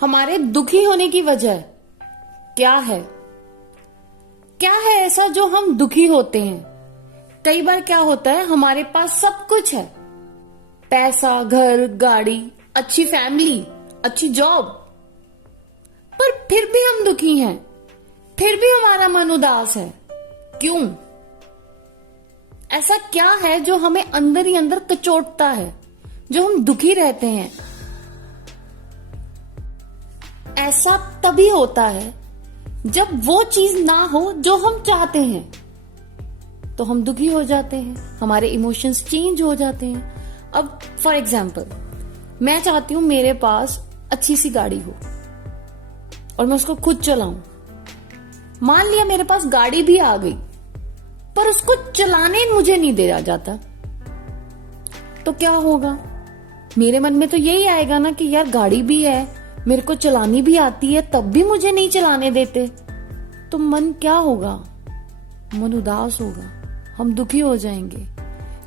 हमारे दुखी होने की वजह क्या है? क्या है ऐसा जो हम दुखी होते हैं? कई बार क्या होता है, हमारे पास सब कुछ है, पैसा, घर, गाड़ी, अच्छी फैमिली, अच्छी जॉब, पर फिर भी हम दुखी हैं, फिर भी हमारा मन उदास है। क्यों? ऐसा क्या है जो हमें अंदर ही अंदर कचोटता है, जो हम दुखी रहते हैं? ऐसा तभी होता है जब वो चीज ना हो जो हम चाहते हैं, तो हम दुखी हो जाते हैं, हमारे इमोशंस चेंज हो जाते हैं। अब फॉर एग्जाम्पल, मैं चाहती हूं मेरे पास अच्छी सी गाड़ी हो और मैं उसको खुद चलाऊं। मान लिया मेरे पास गाड़ी भी आ गई, पर उसको चलाने मुझे नहीं दिया जाता, तो क्या होगा? मेरे मन में तो यही आएगा ना कि यार गाड़ी भी है, मेरे को चलानी भी आती है, तब भी मुझे नहीं चलाने देते। तो मन क्या होगा? मन उदास होगा, हम दुखी हो जाएंगे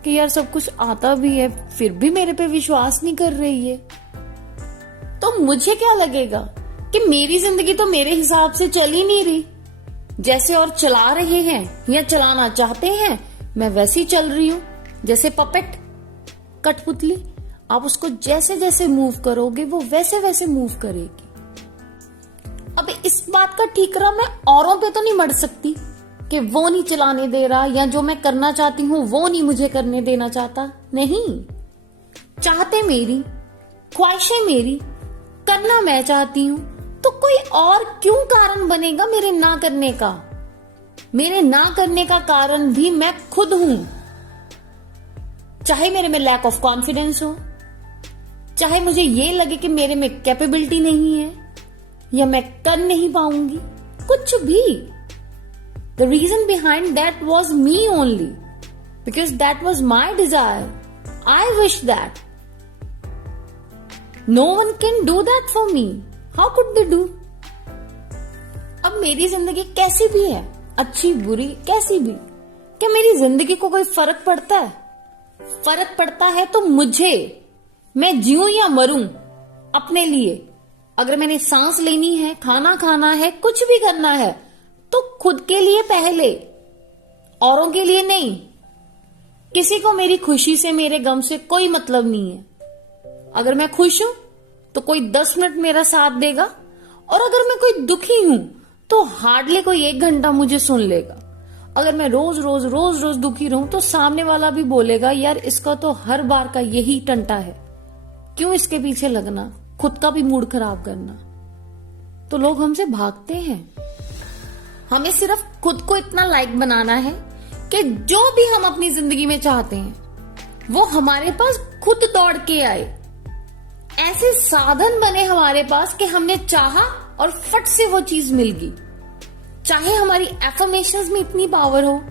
कि यार सब कुछ आता भी है, फिर भी मेरे पे विश्वास नहीं कर रही है। तो मुझे क्या लगेगा कि मेरी जिंदगी तो मेरे हिसाब से चल ही नहीं रही, जैसे और चला रहे हैं या चलाना चाहते हैं मैं वैसी चल रही हूं, जैसे पपेट, कठपुतली। आप उसको जैसे जैसे मूव करोगे वो वैसे वैसे मूव करेगी। अब इस बात का ठीकरा मैं औरों पे तो नहीं मर सकती कि वो नहीं चलाने दे रहा, या जो मैं करना चाहती हूं वो नहीं मुझे करने देना चाहता। नहीं, चाहते मेरी, ख्वाहिशें मेरी, करना मैं चाहती हूं, तो कोई और क्यों कारण बनेगा मेरे ना करने का? मेरे ना करने का कारण भी मैं खुद हूं। चाहे मेरे में लैक ऑफ कॉन्फिडेंस हो, चाहे मुझे ये लगे कि मेरे में कैपेबिलिटी नहीं है या मैं कर नहीं पाऊंगी, कुछ भी। The reason behind that was me only, because that was my desire. I wish that no one can do that for me. How could they do? अब मेरी जिंदगी कैसी भी है, अच्छी बुरी कैसी भी, क्या मेरी जिंदगी को कोई फर्क पड़ता है? फर्क पड़ता है तो मुझे, मैं जीऊं या मरूं अपने लिए। अगर मैंने सांस लेनी है, खाना खाना है, कुछ भी करना है, तो खुद के लिए पहले, औरों के लिए नहीं। किसी को मेरी खुशी से, मेरे गम से कोई मतलब नहीं है। अगर मैं खुश हूं तो कोई 10 मिनट मेरा साथ देगा, और अगर मैं कोई दुखी हूं तो हार्डली कोई 1 घंटा मुझे सुन लेगा। अगर मैं रोज रोज रोज रोज दुखी रहूं तो सामने वाला भी बोलेगा यार इसका तो हर बार का यही टंटा है, क्यों इसके पीछे लगना, खुद का भी मूड खराब करना। तो लोग हमसे भागते हैं। हमें सिर्फ खुद को इतना लाइक बनाना है कि जो भी हम अपनी जिंदगी में चाहते हैं वो हमारे पास खुद दौड़ के आए। ऐसे साधन बने हमारे पास कि हमने चाहा और फट से वो चीज मिल गई। चाहे हमारी एफर्मेशंस में इतनी पावर हो,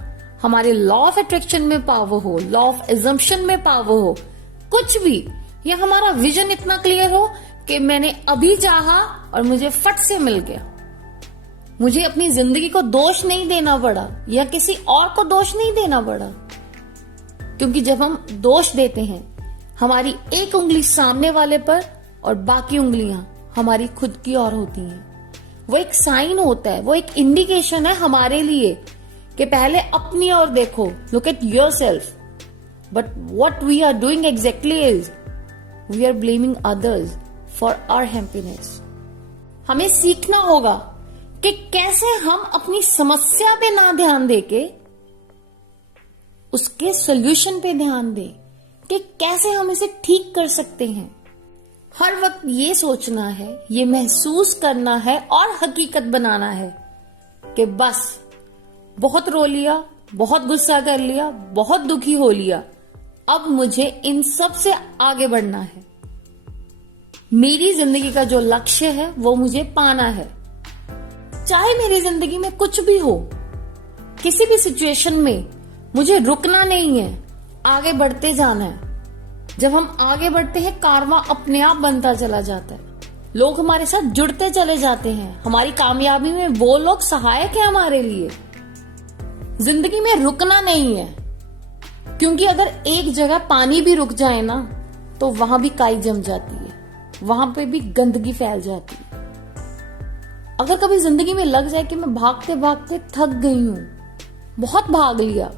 हमारे लॉ ऑफ अट्रैक्शन में पावर हो, लॉ ऑफ एजम्पशन में पावर हो, कुछ भी, या हमारा विजन इतना क्लियर हो कि मैंने अभी चाहा और मुझे फट से मिल गया। मुझे अपनी जिंदगी को दोष नहीं देना पड़ा या किसी और को दोष नहीं देना पड़ा, क्योंकि जब हम दोष देते हैं हमारी एक उंगली सामने वाले पर और बाकी उंगलियां हमारी खुद की ओर होती हैं। वो एक साइन होता है, वो एक इंडिकेशन है हमारे लिए कि पहले अपनी ओर देखो, look at yourself. But what we are doing exactly is we are blaming others for our happiness. हमें सीखना होगा कि कैसे हम अपनी समस्या पे ना ध्यान देके उसके सोल्यूशन पे ध्यान दें कि कैसे हम इसे ठीक कर सकते हैं। हर वक्त ये सोचना है, ये महसूस करना है और हकीकत बनाना है कि बस बहुत रो लिया, बहुत गुस्सा कर लिया, बहुत दुखी हो लिया, अब मुझे इन सब से आगे बढ़ना है। मेरी जिंदगी का जो लक्ष्य है वो मुझे पाना है। चाहे मेरी जिंदगी में कुछ भी हो, किसी भी सिचुएशन में मुझे रुकना नहीं है, आगे बढ़ते जाना है। जब हम आगे बढ़ते हैं कारवां अपने आप बनता चला जाता है, लोग हमारे साथ जुड़ते चले जाते हैं। हमारी कामयाबी में वो लोग सहायक है हमारे लिए। जिंदगी में रुकना नहीं है, क्योंकि अगर एक जगह पानी भी रुक जाए ना तो वहां भी काई जम जाती है, वहां पे भी गंदगी फैल जाती है। अगर कभी जिंदगी में लग जाए कि मैं भागते भागते थक गई हूं, बहुत भाग लिया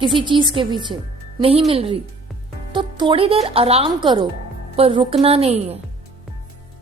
किसी चीज के पीछे, नहीं मिल रही, तो थोड़ी देर आराम करो, पर रुकना नहीं है।